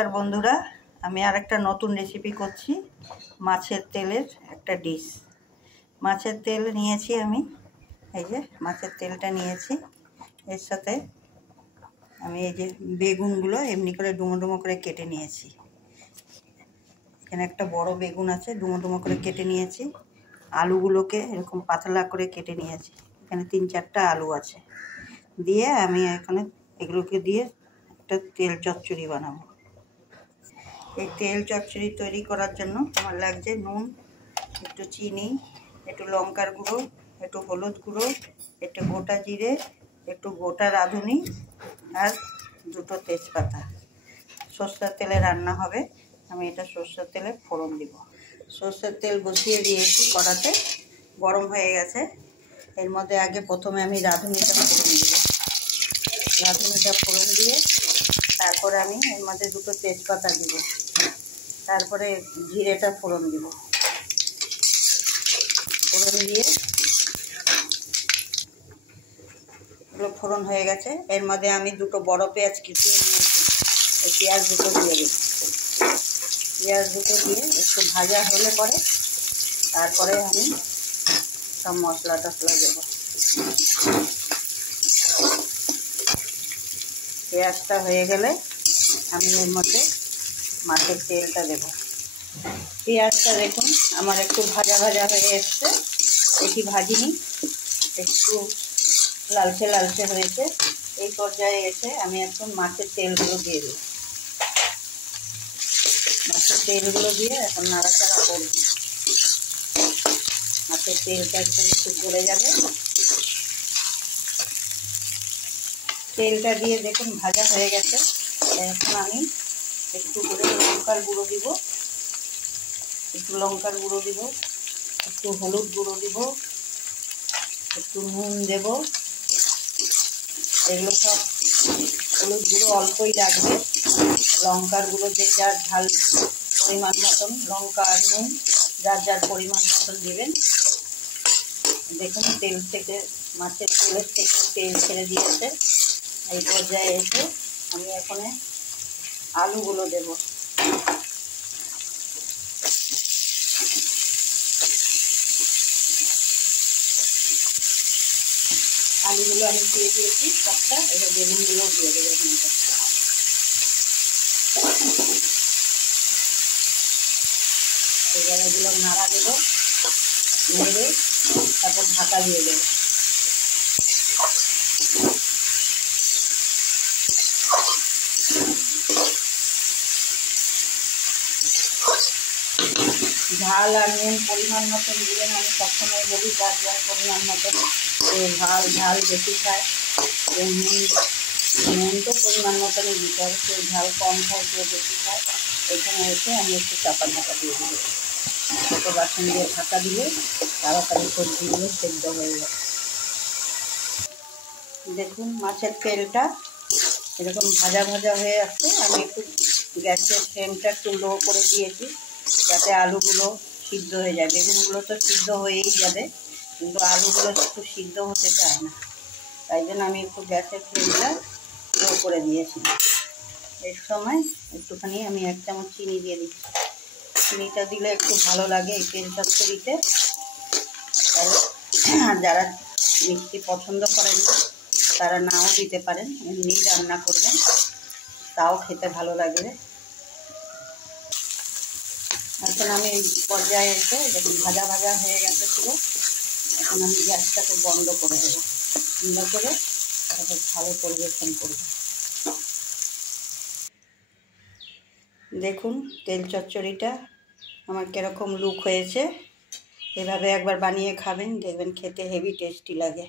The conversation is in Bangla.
আর বন্ধুরা, আমি আরেকটা নতুন রেসিপি করছি। মাছের তেলের একটা ডিশ। মাছের তেল নিয়েছি আমি, এই যে মাছের তেলটা নিয়েছি। এর সাথে আমি এই যে বেগুনগুলো এমনি করে ডুমো ডুমো করে কেটে নিয়েছি। এখানে একটা বড় বেগুন আছে, ডুমো ডুমো করে কেটে নিয়েছি। আলুগুলোকে এরকম পাতলা করে কেটে নিয়েছি। এখানে 3-4টা আলু আছে। দিয়ে আমি এখানে এগুলোকে দিয়ে একটা তেল চচ্চড়ি বানাবো। এই তেল চচ্চড়ি তৈরি করার জন্য আমার লাগছে নুন, একটু চিনি, একটু লঙ্কার গুঁড়ো, একটু হলুদ গুঁড়ো, একটু গোটা জিরে, একটু গোটা রাঁধুনি আর 2টো তেজপাতা। সরষের তেলে রান্না হবে। আমি এটা সরষের তেলে ফোড়ন দিব। সরষের তেল বসিয়ে দিয়েছি কড়াতে, গরম হয়ে গেছে। এর মধ্যে আগে প্রথমে আমি রাঁধুনিটা ফোড়ন দিব। রাঁধুনিটা ফোড়ন দিয়ে তারপরে আমি এর মধ্যে 2টো তেজপাতা দিব। তারপরে জিরেটা ফোড়ন দিব। ফোড়ন দিয়ে এগুলো ফোড়ন হয়ে গেছে। এর মধ্যে আমি 2টো বড় পেঁয়াজ কুচিয়ে নিয়েছি। এই পেঁয়াজ দুটো দিয়ে দিই। পেঁয়াজ দুটো দিয়ে একটু ভাজা হলে পরে তারপরে আমি সব মশলা টশলা দেবো। পেঁয়াজটা হয়ে গেলে আমি এর মধ্যে মাছের তেলটা দেবো। পেঁয়াজটা দেখুন আমার একটু ভাজা ভাজা হয়ে এসছে। বেশি ভাজিনি, একটু লালচে লালচে হয়েছে। এই পর্যায়ে এসে আমি এখন মাছের তেলগুলো দিয়ে দিই। মাছের তেলগুলো দিয়ে এখন নাড়াচাড়া করব। মাছের তেলটা একটু গলে যাবে। তেলটা দিয়ে দেখুন ভাজা হয়ে গেছে। এখন আমি একটু করে লঙ্কার গুঁড়ো দিব, একটু লঙ্কার গুঁড়ো দিব, একটু হলুদ গুঁড়ো দিব, একটু নুন দেব। এগুলো সব হলুদ গুঁড়ো অল্পই লাগবে। লঙ্কার গুঁড়ো যে যার ঝাল পরিমাণ মতন, লঙ্কা আর নুন যার যার পরিমাণ মতন দেবেন। দেখুন তেল থেকে, মাছের তেলের থেকে তেল ছেড়ে দিয়েছে। এই পর্যায়ে এসে আমি এখানে আলুগুলো দেব। আলুগুলো আমি দিয়ে দিয়েছি সবটা। এবার বেগুনগুলোও দিয়ে দেবো। এবার এগুলো নাড়া দেবো, নেড়ে তারপর ঢাকা দিয়ে দেবো। ঝাল আর নুন পরিমাণ মতন দিবেন। আমি সবসময় বলি যার যার পরিমাণ মতন ঝাল বেশি খায়, নুন তো পরিমাণ মতনই দিতে হবে। কেউ ঝাল কম খায়, কেউ বেশি খায়। এখানে এসে আমি একটু চাপা ঢাকা দিয়ে দেবো। ছোটো বাসন দিয়ে ঢাকা দিলে তাড়াতাড়ি সবজিগুলো সেদ্ধ হয়ে যাবে। দেখুন মাছের তেলটা এরকম ভাজা ভাজা হয়ে আসছে। আমি একটু গ্যাসের ফ্লেমটা একটু লো করে দিয়েছি যাতে আলুগুলো সিদ্ধ হয়ে যায়। বেগুনগুলো তো সিদ্ধ হয়েই যাবে, কিন্তু আলুগুলো একটু সিদ্ধ হতে চায় না। তাই জন্য আমি একটু গ্যাসের ফ্লেমটা লো করে দিয়েছি। এর সময় একটুখানি আমি 1 চামচ চিনি দিয়ে দিচ্ছি। চিনিটা দিলে একটু ভালো লাগে এই তেল চচ্চড়িতে। আর যারা মিষ্টি পছন্দ করেন না তারা নাও দিতে পারেন, এমনি রান্না করবেন, তাও খেতে ভালো লাগবে। এখন আমি এই পর্যায়ে এসে দেখুন ভাজা ভাজা হয়ে গেছে পুরো। এখন আমি গ্যাসটাকে বন্ধ করে দেবো। বন্ধ করে তারপর ভালো পরিবেশন করব। দেখুন তেল চচ্চড়িটা আমার কীরকম লুক হয়েছে। এভাবে একবার বানিয়ে খাবেন, দেখবেন খেতে হেভি টেস্টি লাগে।